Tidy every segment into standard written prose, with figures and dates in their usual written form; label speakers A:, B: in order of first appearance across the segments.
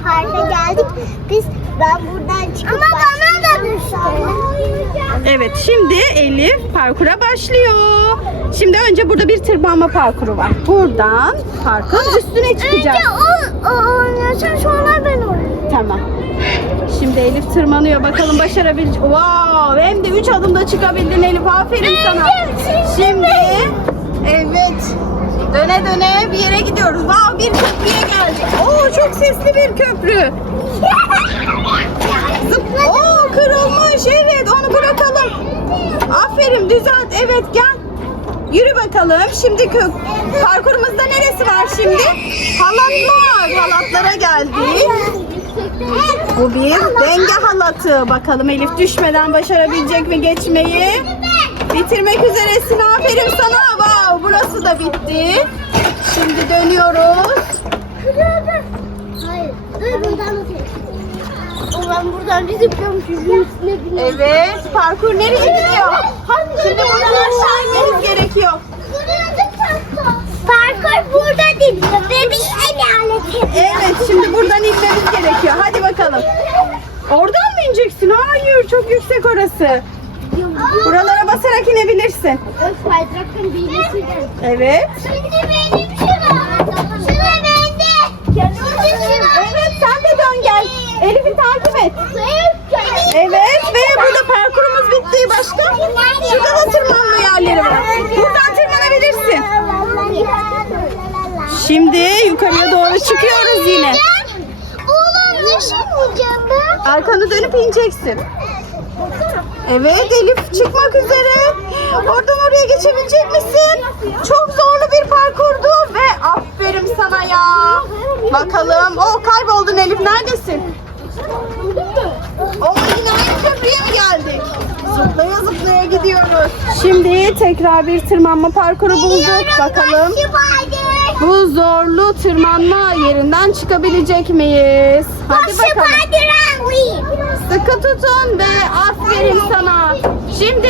A: parka geldik. Ben buradan çıkıp ama bana da düştü.
B: Evet, şimdi Elif parkura başlıyor. Şimdi önce burada bir tırmanma parkuru var. Buradan parkın üstüne çıkacağız.
A: Önce o oynuyorsan sonra ben oynayayım.
B: Tamam. Şimdi Elif tırmanıyor. Bakalım başarabilecek. Wow! Hem de 3 adımda çıkabildin Elif. Aferin sana. Şimdi evet. Döne döne bir yere gidiyoruz. Wow! Bir köprüye geldik. Oo, çok sesli bir köprü. Oo, kırılmış. Evet, onu bırakalım. Aferin, düzelt. Evet, gel. Yürü bakalım. Şimdi parkurumuzda neresi var şimdi? Halatlar. Halatlara geldik. Bu bir denge halatı. Bakalım Elif düşmeden başarabilecek mi geçmeyi? Bitirmek üzeresin. Aferin sana. Wow, burası da bitti. Şimdi dönüyoruz.
A: Hayır. Dur buradan ben buradan bir zıplıyorum çünkü üstüne biniyorum.
B: Evet, parkur nereye gidiyor? Şimdi buradan aşağı inmeniz gerekiyor.
A: Parkur burada değil. Ve bir alet.
B: Evet, şimdi buradan inmemiz gerekiyor. Hadi bakalım. Oradan mı ineceksin? Hayır, çok yüksek orası. Buralara basarak inebilirsin.
A: Kaydıraktan bir
B: Evet.
A: Şimdi benim şuna. Şuna bende.
B: Evet, sen de dön gel. Elif'i takip et. Evet ve burada parkurumuz bitti. Başka? Şurada da tırmanma yerleri var. Buradan tırmanabilirsin. Şimdi yukarıya doğru çıkıyoruz yine.
A: Oğlum yaşamayacağım ben.
B: Arkanı dönüp ineceksin. Evet, Elif çıkmak üzere. Oradan oraya geçebilecek misin? Çok zorlu bir parkurdu ve aferin sana ya. Bakalım. Oh, kayboldun Elif. Neredesin? Oh, yine aynı köprüye mi geldik? Zıplaya zıplaya gidiyoruz. Şimdi tekrar bir tırmanma parkuru bulduk. Bakalım bu zorlu tırmanma yerinden çıkabilecek miyiz? Hadi bakalım. Sıkı tutun ve aferin sana. Şimdi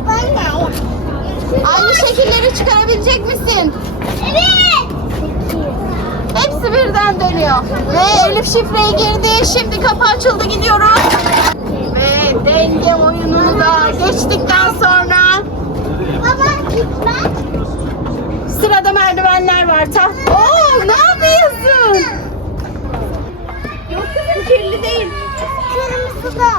B: aynı şekilleri çıkarabilecek misin?
A: Evet.
B: Hepsi birden dönüyor. Ve Elif şifreyi girdi. Şimdi kapı açıldı, gidiyoruz. Ve denge oyununu da geçtikten sonra
A: Baba gitme.
B: sırada merdivenler var. Oo, ne yapıyorsun? Yok kızım, kirli değil.
A: Kırmızı da.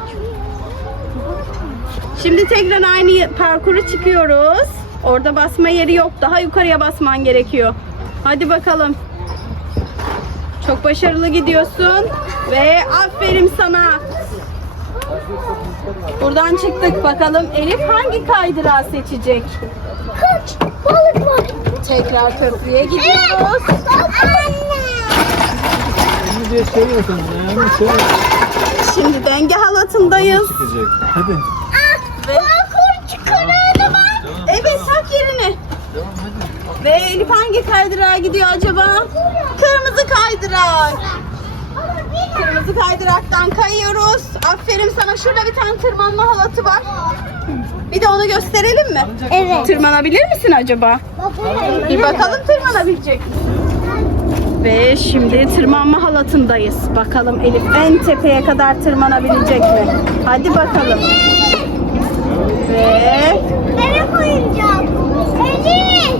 B: Şimdi tekrar aynı parkuru çıkıyoruz. Orada basma yeri yok. Daha yukarıya basman gerekiyor. Hadi bakalım. Çok başarılı gidiyorsun. Ve aferin sana. Buradan çıktık. Bakalım Elif hangi kaydırağı seçecek?
A: Kaç balık var.
B: Tekrar köprüye gidiyoruz.
C: Bunu diye söylüyorsun ya. Söyle.
B: Şimdi denge halatındayız.
C: Çıkacak. Hadi.
A: Parkur çıkaralım.
B: Evet, tak yerine. Ve Elif hangi kaydırağa gidiyor acaba? Kırmızı kaydırak. Kırmızı kaydıraktan kayıyoruz. Aferin sana. Şurada bir tane tırmanma halatı var. Bir de onu gösterelim mi?
A: Evet.
B: Tırmanabilir misin acaba? Bir bakalım tırmanabilecek misin? Ve şimdi tırmanma halatındayız. Bakalım Elif en tepeye kadar tırmanabilecek mi? Hadi bakalım. Ve
A: Nereye koyacağım? Elif.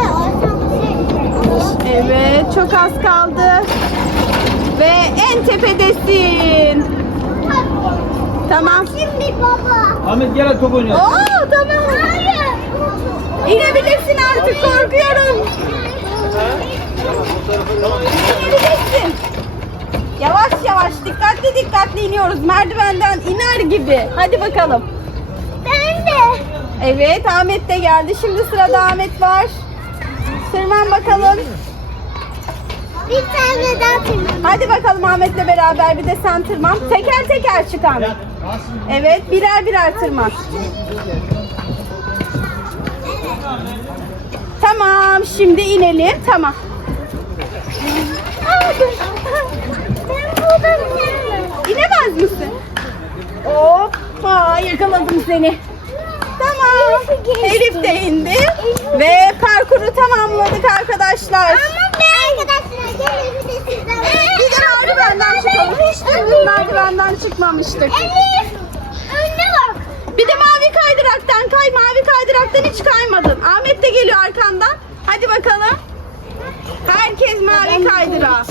B: evet, çok az kaldı. Ve en tepedesin. Tamam.
A: Şimdi baba.
C: Ahmet gel hadi top oynayalım.
B: Oo, tamam.
A: Hayır.
B: İnebilirsin artık, korkuyorum. İnebilirsin. Yavaş yavaş, dikkatli dikkatli iniyoruz. Merdivenden iner gibi. Hadi bakalım.
A: Ben de.
B: Evet, Ahmet de geldi. Şimdi sırada Ahmet var. Tırman bakalım.
A: Bir tane daha tırmanım.
B: Hadi bakalım Ahmet'le beraber bir de sen tırman. Teker teker çık Ahmet. Evet, birer birer tırman. Tamam, şimdi inelim. Tamam.
A: Ben buradan inemem.
B: İnemez misin? Hoppa, yakaladım seni. Tamam. Elif de indi. Ve parkuru tamamladık arkadaşlar.
A: Ama ben arkadaşlar gelin bir de sizden.
B: Bir de merdivenden atlamıştık.
A: Elif. Önüne bak.
B: Bir de mavi kaydıraktan kay. Mavi kaydıraktan hiç kaymadın. Ahmet de geliyor arkandan. Hadi bakalım. Herkes mavi kaydırağa.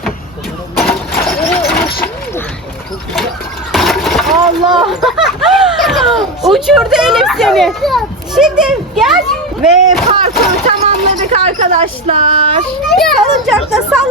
B: Allah. Uçurdu Elif seni. Şimdi gel. Ve parkuru tamamladık arkadaşlar. Salıncakta